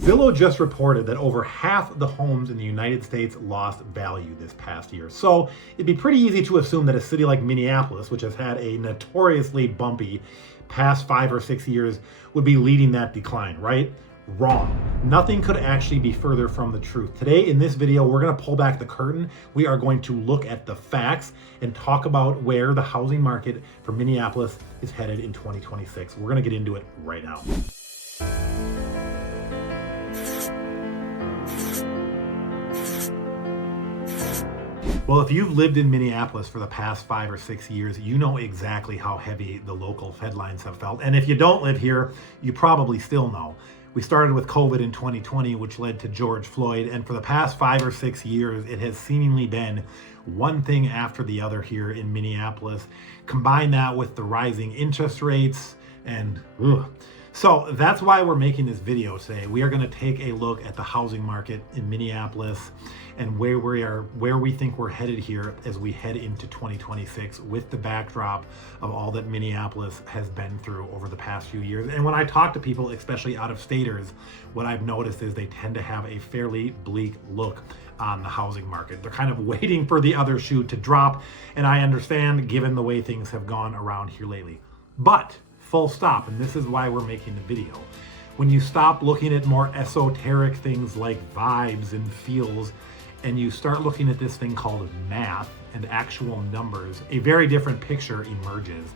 Zillow just reported that over half the homes in the United States lost value this past year. So it'd be pretty easy to assume that a city like Minneapolis, which has had a notoriously bumpy past 5 or 6 years, would be leading that decline, right? Wrong. Nothing could actually be further from the truth. Today in this video, we're going to pull back the curtain. We are going to look at the facts and talk about where the housing market for Minneapolis is headed in 2026. We're going to get into it right now. Well, if you've lived in Minneapolis for the past 5 or 6 years, you know exactly how heavy the local headlines have felt. And if you don't live here, you probably still know. We started with COVID in 2020, which led to George Floyd. And for the past 5 or 6 years, it has seemingly been one thing after the other here in Minneapolis. Combine that with the rising interest rates and So that's why we're making this video today. We are going to take a look at the housing market in Minneapolis and where we think we're headed here as we head into 2026 with the backdrop of all that Minneapolis has been through over the past few years. And when I talk to people, especially out-of-staters, what I've noticed is they tend to have a fairly bleak look on the housing market. They're kind of waiting for the other shoe to drop, and I understand given the way things have gone around here lately. But full stop, and this is why we're making the video. When you stop looking at more esoteric things like vibes and feels, and you start looking at this thing called math and actual numbers, a very different picture emerges.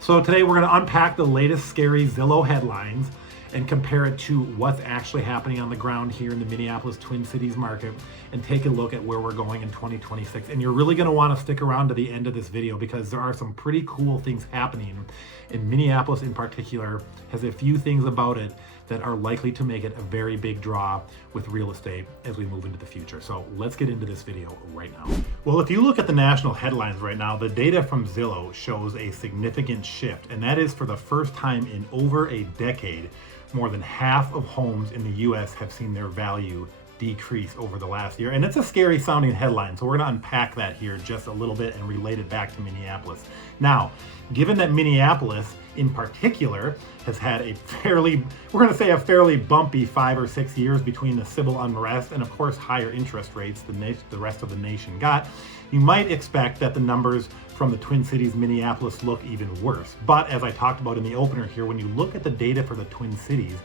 So today we're going to unpack the latest scary Zillow headlines and compare it to what's actually happening on the ground here in the Minneapolis Twin Cities market and take a look at where we're going in 2026. And you're really going to want to stick around to the end of this video because there are some pretty cool things happening. And Minneapolis in particular has a few things about it that are likely to make it a very big draw with real estate as we move into the future. So let's get into this video right now. Well, if you look at the national headlines right now, the data from Zillow shows a significant shift, and that is for the first time in over a decade, more than half of homes in the US have seen their value decrease over the last year. And it's a scary sounding headline, so we're going to unpack that here just a little bit and relate it back to Minneapolis. Now, given that Minneapolis in particular has had a fairly bumpy 5 or 6 years between the civil unrest and of course higher interest rates than the rest of the nation got, you might expect that the numbers from the Twin Cities Minneapolis look even worse. But as I talked about in the opener here, when you look at the data for the Twin Cities,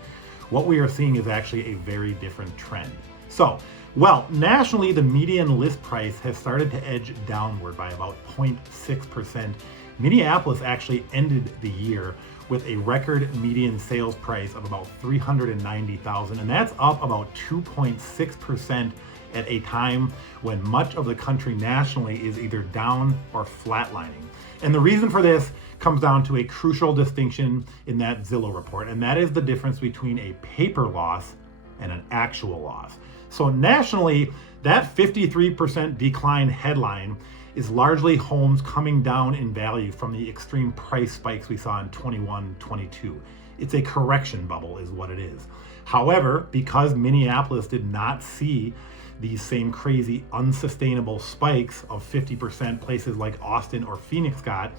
what we are seeing is actually a very different trend. So, well, nationally, the median list price has started to edge downward by about 0.6%. Minneapolis actually ended the year with a record median sales price of about $390,000, and that's up about 2.6% at a time when much of the country nationally is either down or flatlining. And the reason for this comes down to a crucial distinction in that Zillow report, and that is the difference between a paper loss and an actual loss. So nationally, that 53% decline headline is largely homes coming down in value from the extreme price spikes we saw in 21, 22. It's a correction bubble is what it is. However, because Minneapolis did not see these same crazy unsustainable spikes of 50% places like Austin or Phoenix got,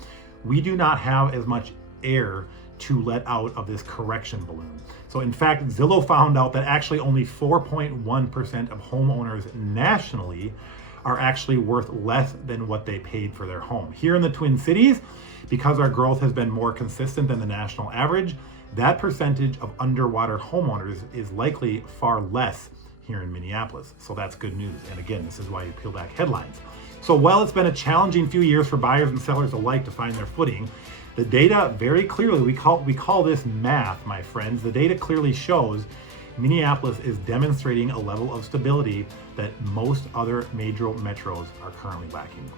we do not have as much air to let out of this correction balloon. So in fact, Zillow found out that actually only 4.1% of homeowners nationally are actually worth less than what they paid for their home. Here in the Twin Cities, because our growth has been more consistent than the national average, that percentage of underwater homeowners is likely far less here in Minneapolis. So that's good news. And again, this is why you peel back headlines. So while it's been a challenging few years for buyers and sellers alike to find their footing, the data very clearly, we call this math, my friends. The data clearly shows Minneapolis is demonstrating a level of stability that most other major metros are currently lacking.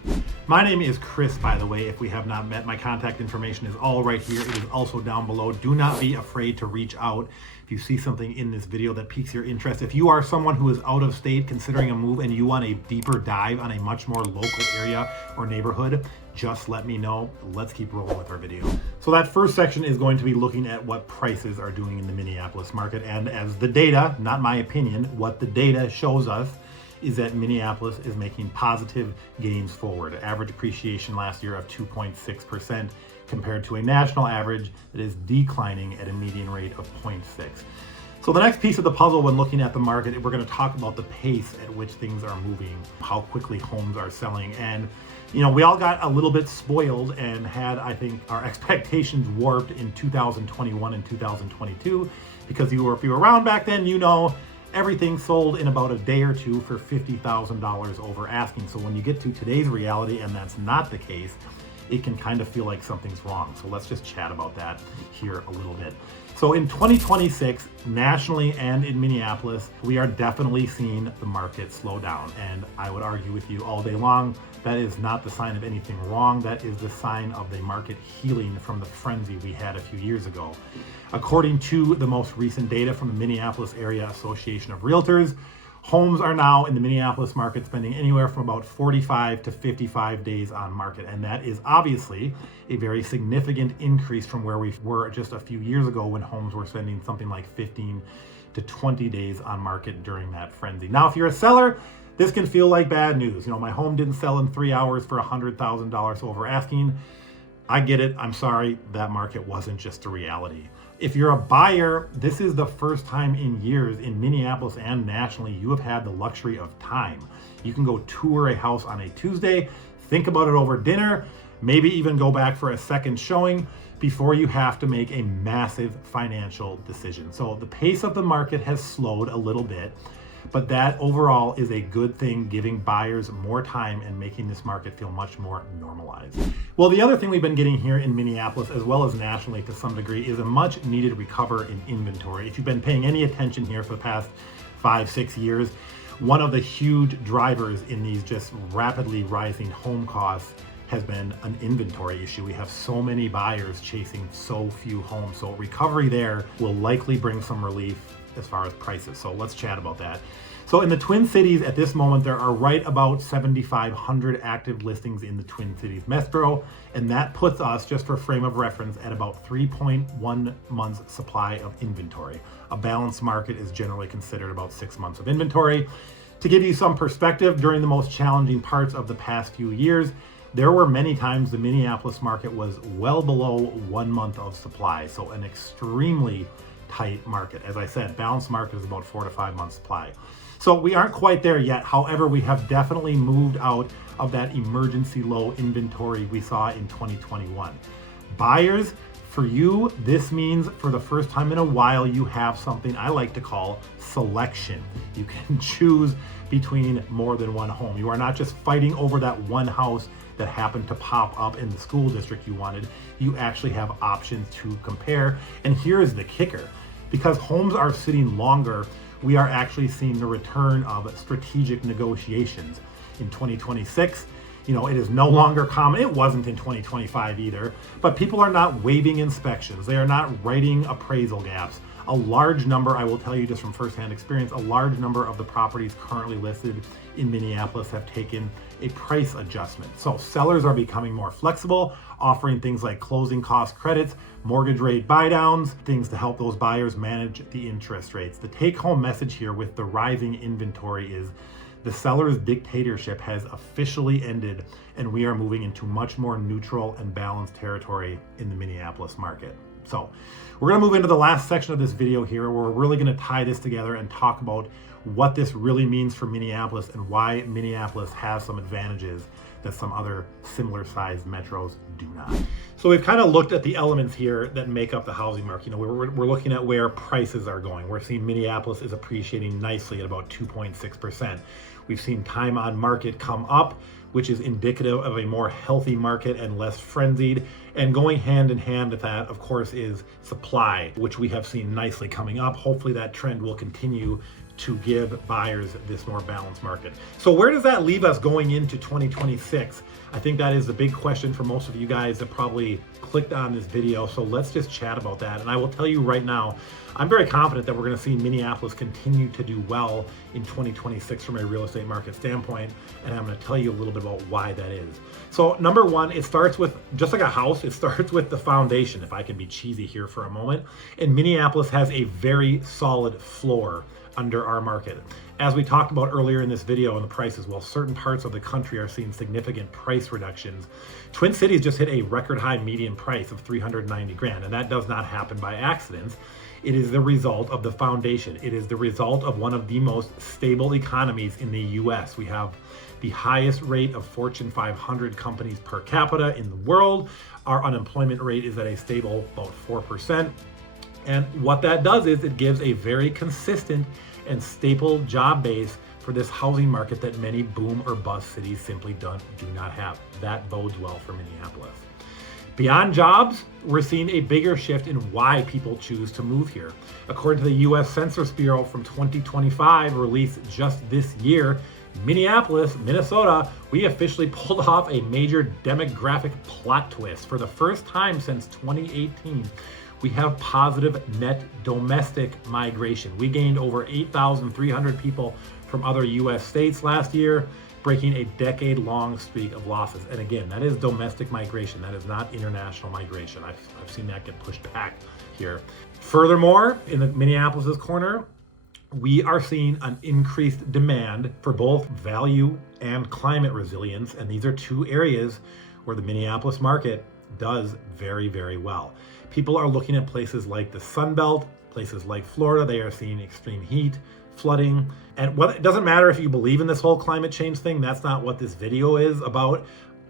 My name is Chris, by the way, if we have not met. My contact information is all right here. It is also down below. Do not be afraid to reach out if you see something in this video that piques your interest. If you are someone who is out of state considering a move and you want a deeper dive on a much more local area or neighborhood, just let me know. Let's keep rolling with our video. So that first section is going to be looking at what prices are doing in the Minneapolis market. And as the data, not my opinion, what the data shows us is that Minneapolis is making positive gains forward. Average appreciation last year of 2.6% compared to a national average that is declining at a median rate of 0.6. So the next piece of the puzzle when looking at the market, we're going to talk about the pace at which things are moving, how quickly homes are selling. And, we all got a little bit spoiled and had, I think, our expectations warped in 2021 and 2022, because if you were around back then, everything sold in about a day or two for $50,000 over asking. So when you get to today's reality and that's not the case, it can kind of feel like something's wrong. So let's just chat about that here a little bit. So in 2026, nationally and in Minneapolis, we are definitely seeing the market slow down. And I would argue with you all day long, that is not the sign of anything wrong. That is the sign of the market healing from the frenzy we had a few years ago. According to the most recent data from the Minneapolis Area Association of Realtors, homes are now in the Minneapolis market spending anywhere from about 45 to 55 days on market. And that is obviously a very significant increase from where we were just a few years ago, when homes were spending something like 15 to 20 days on market during that frenzy. Now, if you're a seller, this can feel like bad news. My home didn't sell in 3 hours for $100,000 over asking. I get it. I'm sorry. That market wasn't just a reality. If you're a buyer, this is the first time in years in Minneapolis and nationally you have had the luxury of time. You can go tour a house on a Tuesday, think about it over dinner, maybe even go back for a second showing before you have to make a massive financial decision. So the pace of the market has slowed a little bit, but that overall is a good thing, giving buyers more time and making this market feel much more normalized. Well, the other thing we've been getting here in Minneapolis, as well as nationally to some degree, is a much needed recovery in inventory. If you've been paying any attention here for the past 5-6 years, one of the huge drivers in these just rapidly rising home costs has been an inventory issue. We have so many buyers chasing so few homes. So recovery there will likely bring some relief as far as prices. So let's chat about that. So in the Twin Cities at this moment, there are right about 7,500 active listings in the Twin Cities Metro. And that puts us, just for frame of reference, at about 3.1 months supply of inventory. A balanced market is generally considered about 6 months of inventory. To give you some perspective, during the most challenging parts of the past few years, there were many times the Minneapolis market was well below 1 month of supply. So an extremely tight market. As I said, balanced market is about 4 to 5 months supply. So we aren't quite there yet. However, we have definitely moved out of that emergency low inventory we saw in 2021. Buyers, for you, this means for the first time in a while, you have something I like to call selection. You can choose between more than one home. You are not just fighting over that one house that happened to pop up in the school district you wanted. You actually have options to compare. And here is the kicker. Because homes are sitting longer, we are actually seeing the return of strategic negotiations. In 2026, it is no longer common. It wasn't in 2025 either, but people are not waiving inspections. They are not writing appraisal gaps. A large number, I will tell you just from firsthand experience, a large number of the properties currently listed in Minneapolis have taken a price adjustment. So sellers are becoming more flexible, offering things like closing cost credits, mortgage rate buy downs, things to help those buyers manage the interest rates. The take home message here with the rising inventory is the seller's dictatorship has officially ended, and we are moving into much more neutral and balanced territory in the Minneapolis market. So we're going to move into the last section of this video here, where we're really going to tie this together and talk about what this really means for Minneapolis and why Minneapolis has some advantages that some other similar sized metros do not. So we've kind of looked at the elements here that make up the housing market. We're looking at where prices are going. We're seeing Minneapolis is appreciating nicely at about 2.6%. We've seen time on market come up, which is indicative of a more healthy market and less frenzied. And going hand in hand with that, of course, is supply, which we have seen nicely coming up. Hopefully that trend will continue to give buyers this more balanced market. So where does that leave us going into 2026? I think that is the big question for most of you guys that probably clicked on this video. So let's just chat about that. And I will tell you right now, I'm very confident that we're going to see Minneapolis continue to do well in 2026 from a real estate market standpoint. And I'm going to tell you a little bit about why that is. So number one, it starts with, just like a house, it starts with the foundation, if I can be cheesy here for a moment. And Minneapolis has a very solid floor under our market. As we talked about earlier in this video on the prices, while certain parts of the country are seeing significant price reductions, Twin Cities just hit a record high median price of $390,000, and that does not happen by accident. It is the result of the foundation. It is the result of one of the most stable economies in the US. We have the highest rate of Fortune 500 companies per capita in the world. Our unemployment rate is at a stable about 4%. And what that does is it gives a very consistent and staple job base for this housing market that many boom or bust cities simply do not have. That bodes well for Minneapolis. Beyond jobs, we're seeing a bigger shift in why people choose to move here. According to the US Census Bureau from 2025, released just this year, Minneapolis, Minnesota, we officially pulled off a major demographic plot twist. For the first time since 2018, we have positive net domestic migration. We gained over 8,300 people from other US states last year, breaking a decade-long streak of losses. And again, that is domestic migration. That is not international migration. I've seen that get pushed back here. Furthermore, in the Minneapolis corner, we are seeing an increased demand for both value and climate resilience. And these are two areas where the Minneapolis market does very, very well. People are looking at places like the Sun Belt, places like Florida. They are seeing extreme heat, flooding. And it doesn't matter if you believe in this whole climate change thing. That's not what this video is about.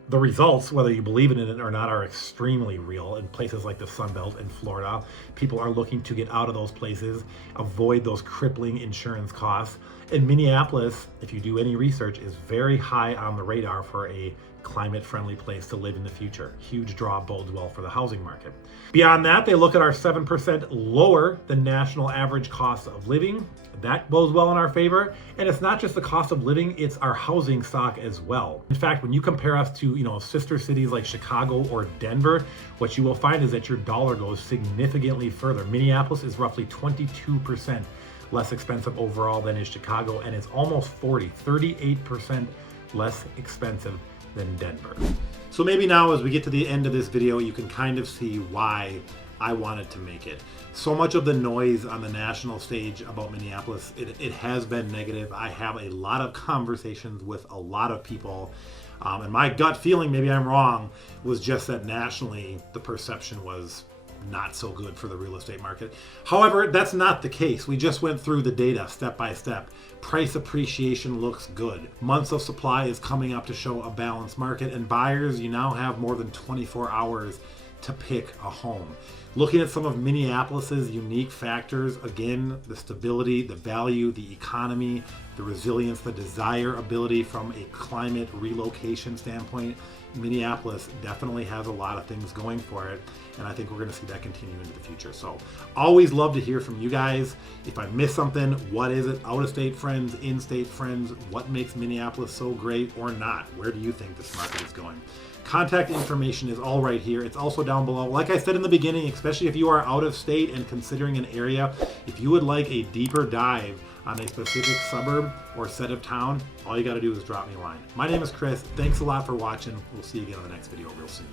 The results, whether you believe in it or not, are extremely real in places like the Sun Belt and Florida. People are looking to get out of those places, avoid those crippling insurance costs. And Minneapolis, if you do any research, is very high on the radar for a climate-friendly place to live in the future. Huge draw, bodes well for the housing market. Beyond that, they look at our 7% lower than national average cost of living. That bodes well in our favor. And it's not just the cost of living, it's our housing stock as well. In fact, when you compare us to, sister cities like Chicago or Denver, what you will find is that your dollar goes significantly further. Minneapolis is roughly 22% less expensive overall than is Chicago, and it's almost 38% less expensive than Denver. So maybe now as we get to the end of this video, you can kind of see why I wanted to make it. So much of the noise on the national stage about Minneapolis, it has been negative. I have a lot of conversations with a lot of people, and my gut feeling, maybe I'm wrong, was just that nationally the perception was not so good for the real estate market. However, that's not the case. We just went through the data step by step. Price appreciation looks good. Months of supply is coming up to show a balanced market, and buyers, you now have more than 24 hours to pick a home. Looking at some of Minneapolis's unique factors, again, the stability, the value, the economy, the resilience, the desirability from a climate relocation standpoint, Minneapolis definitely has a lot of things going for it, and I think we're going to see that continue into the future. So always love to hear from you guys. If I miss something, what is it? Out-of-state friends, in-state friends, what makes Minneapolis so great or not? Where do you think this market is going? Contact information is all right here. It's also down below. Like I said in the beginning, especially if you are out of state and considering an area, if you would like a deeper dive on a specific suburb or set of town, all you got to do is drop me a line. My name is Chris. Thanks a lot for watching. We'll see you again in the next video real soon.